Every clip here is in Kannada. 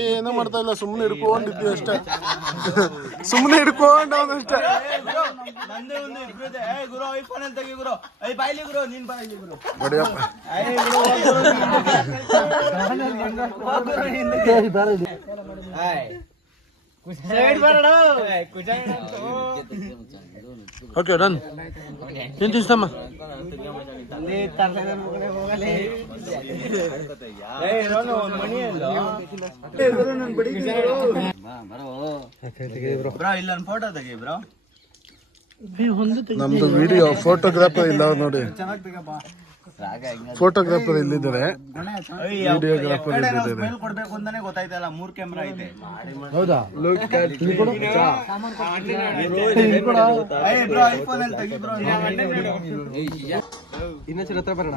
ಏನೋ ಮಾಡ್ತಾ ಇಲ್ಲ, ಸುಮ್ಮನೆ ಹಿಡ್ಕೊಂಡಿದ್ವಿ ಅಷ್ಟೇ. ಸುಮ್ಮನೆ ಹಿಡ್ಕೊಂಡು ಅವನಷ್ಟೇ. Okay done. ಏನ್ ತಿನ್ಸ್ತಮ್ಮ? ನಮ್ದು ವಿಡಿಯೋ ಫೋಟೋಗ್ರಾಫರ್ ಇಲ್ಲ ನೋಡಿ. ಫೋಟೋಗ್ರಾಫರ್ ಇಲ್ಲಿದ್ದಾರೆ, ವಿಡಿಯೋಗ್ರಾಫರ್ ಇಲ್ಲಿದ್ದಾರೆ. ಹೌದಾ? ಇನ್ನೊಂದ್ಸಲ ಹತ್ರ ಬರೋಣ.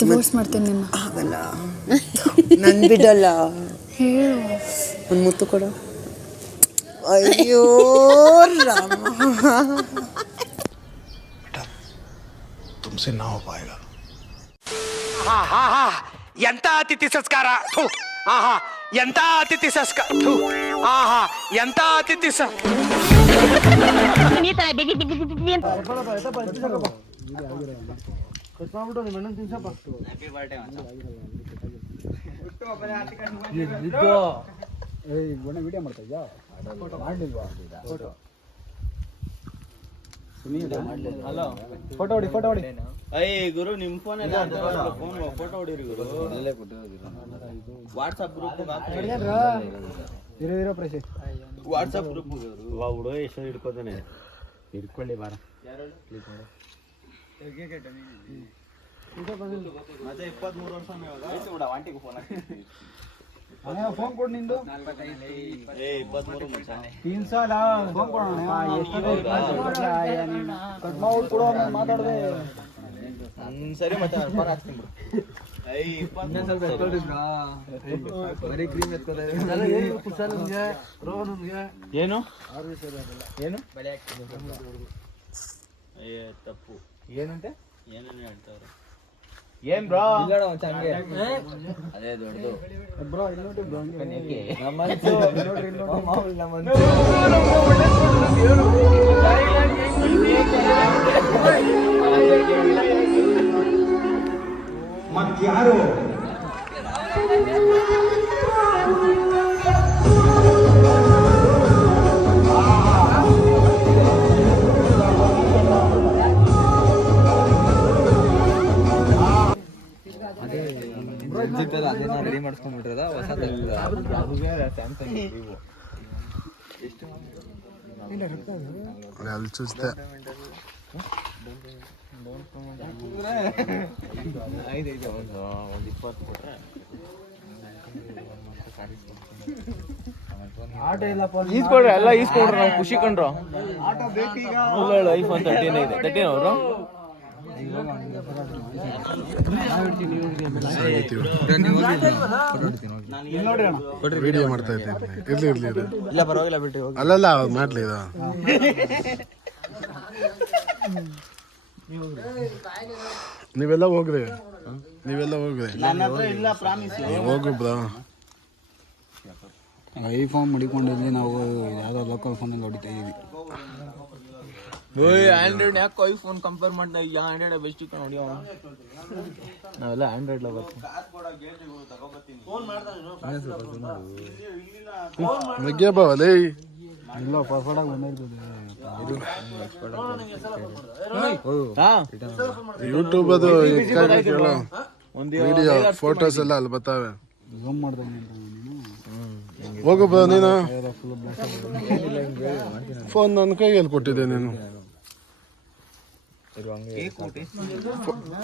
ಡಿವೋರ್ಸ್ ಮಾಡ್ತೇನೆ ನಿಮ್ಮ. ಆಗಲ್ಲ, ನನ್ ಬಿಡಲ್ಲ. ಹೇಳು. ಒಂದು ಮುತ್ತು ಕೊಡು. ಅಯ್ಯೋ ರಾಮ, ತುಮ್ಸೆ ನಾವು ಪಾಯಗ. ಎಂತ ಅತಿಥಿ ಸಂಸ್ಕಾರ! ಎಂತ ಅತಿಥಿ ಸಂಸ್ಕಾರ! ಎಂತ ಅತಿಥಿ ವಿಡಿಯೋ ಮಾಡ್ತಾ ಇದ್ಯಾ? ಮಾಡ್ಲಿಲ್ವಾ? ಫೋಟೋ ಹೊಡಿ, ಫೋಟೋ ಹೊಡಿ. ಗುರು ನಿಮ್ ಫೋನ್ ಫೋಟೋ ಹೊಡಿರಿ ಗುರು. ವಾಟ್ಸ್ಆಪ್ ಗ್ರೂಪ್ ಇರೋ ಪ್ರಶ್ ವಾಟ್ಸ್ಆಪ್ ಗ್ರೂಪ್ ಹುಡುಗ ಎಷ್ಟು ಹಿಡ್ಕೋತಾನೆ. ಹಿಡ್ಕೊಳ್ಳಿ ಬಾರ. ಮತ್ತೆ 23 ವರ್ಷ ಫೋನ್ ಕೊಡು ನಿಂದು. 23 ಮಚ್ಚ 3 ಸಾಲ ಫೋನ್ ಕೊಡೋಣ. ಕಟ್ ಮಾಡಿ ಕೊಡು, ಮಾತಾಡದೆ. ಸರಿ ಮತ್ತೆ ಫೋನ್ ಹಾಕ್ತೀನಿ ಬಿಡು. ಏನು ಏನು ತಪ್ಪು ಏನಂತೆ? ಏನೇನು ಹೇಳ್ತಾವ್ರೆ? ಏನ್ ಬ್ರೋ? ಅದೇ ದೊಡ್ಡದು ಬ್ರೋ. ಇಲ್ಲಿ ನೋಡಿ ಬ್ರೋ, ಮತ್ಯಾರು ರೆಡಿ ಮಾಡಿಸ್ಕೊಂಡ್ಬಿಟ್ರದ ಹೊಸ ಅಲ್ಲಿ ಚೂಸ್ತೆ. ಒಂದು 20 ಕೊಟ್ರೆ ಈಸ್ಕೊಡ್ರಿ, ಎಲ್ಲ ಈಸ್ಕೊಡ್ರಿ, ನಾವು ಖುಷಿ ಕಂಡ್ರು. ಐಫೋನ್ 13 ಇದೆ. 13 ಅವರು ವಿಡಿಯೋ ಮಾಡ್ತಾ ಇದ್ದೀನಿ. ಇರ್ಲಿ ಇರ್ಲಿ ಇರ್ಲಿ. ಇಲ್ಲ ಪರವಾಗಿಲ್ಲ ಬಿಟ್ಟು. ಅಲ್ಲಲ್ಲ ಮಾಡ್ಲಿ ಇದು. ನೀವೆಲ್ಲ ಹೋಗ್ರಿ, ನೀವೆಲ್ಲ ಹೋಗ್ರಿ. ನನ್ನ ಹತ್ರ ಇಲ್ಲ ಪ್ರಾಮಿಸ್. ಹೋಗು ಬ್ರೋ. ಐಫೋನ್ ಮಡಿಕೊಂಡಿದ್ವಿ ನಾವು. ಯಾವುದೋ ಲೋಕಲ್ ಫೋನಲ್ಲಿ ಹೊಡಿತಾ ಇದೀವಿ. ಆಂಡ್ರಾಯ್ಡ್ ಯಾಕೆ ಐಫೋನ್ ಕಂಪೇರ್ ಮಾಡ್ತಾ ಇದೆಯಾ? ಆಂಡ್ರಾಯ್ಡ್ ಬೆಸ್ಟ್ ನೋಡಿ. ನಾವೆಲ್ಲ ಆಂಡ್ರಾಯ್ಡ್ ಲವರ್. ಮಗ್ಗೆ ಬಾವಲೇ ಇಲ್ಲ, ಪರ್ಫೆಕ್ಟ್ ಆಗಿ ಬಂದಿರ್ತದೆ. ಯೂಟ್ಯೂಬ್ ಅದು ವಿಡಿಯೋ ಫೋಟೋಸ್ ಎಲ್ಲ ಅಲ್ಲಿ ಬರ್ತಾವೆ. ಝೂಮ್ ಮಾಡ್ದಂಗೆ ಹೋಗು ಬ್ರೋ. ನೀನು ಫೋನ್ ನನ್ನ ಕೈಯಲ್ಲಿ ಕೊಟ್ಟಿದ್ದೆ. ನೀನು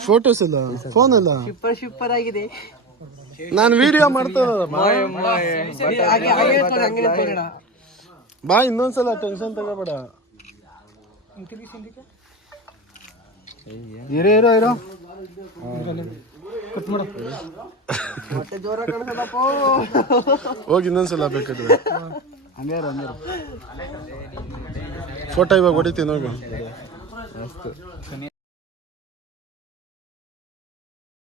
ಫೋಟೋಸ್ ಇಲ್ಲ, ಫೋನ್ ಇಲ್ಲ. ಸೂಪರ್ ಆಗಿದೆ. ನಾನು ವಿಡಿಯೋ ಮಾಡ್ತಾ ಬಾ. ಇನ್ನೊಂದ್ಸಲ ಟೆನ್ಷನ್ ತಗೋಬೇಡ. ಇರೋ ಇರೋ ಇರೋ. ಹೋಗಿ ಇನ್ನೊಂದ್ಸಲ ಬೇಕಾದ್ರೆ. ಹಂಗೆ ಫೋಟೋ ಇವಾಗ ಹೊಡಿತೀನಿ ಹೋಗು. ಮಸ್ತ್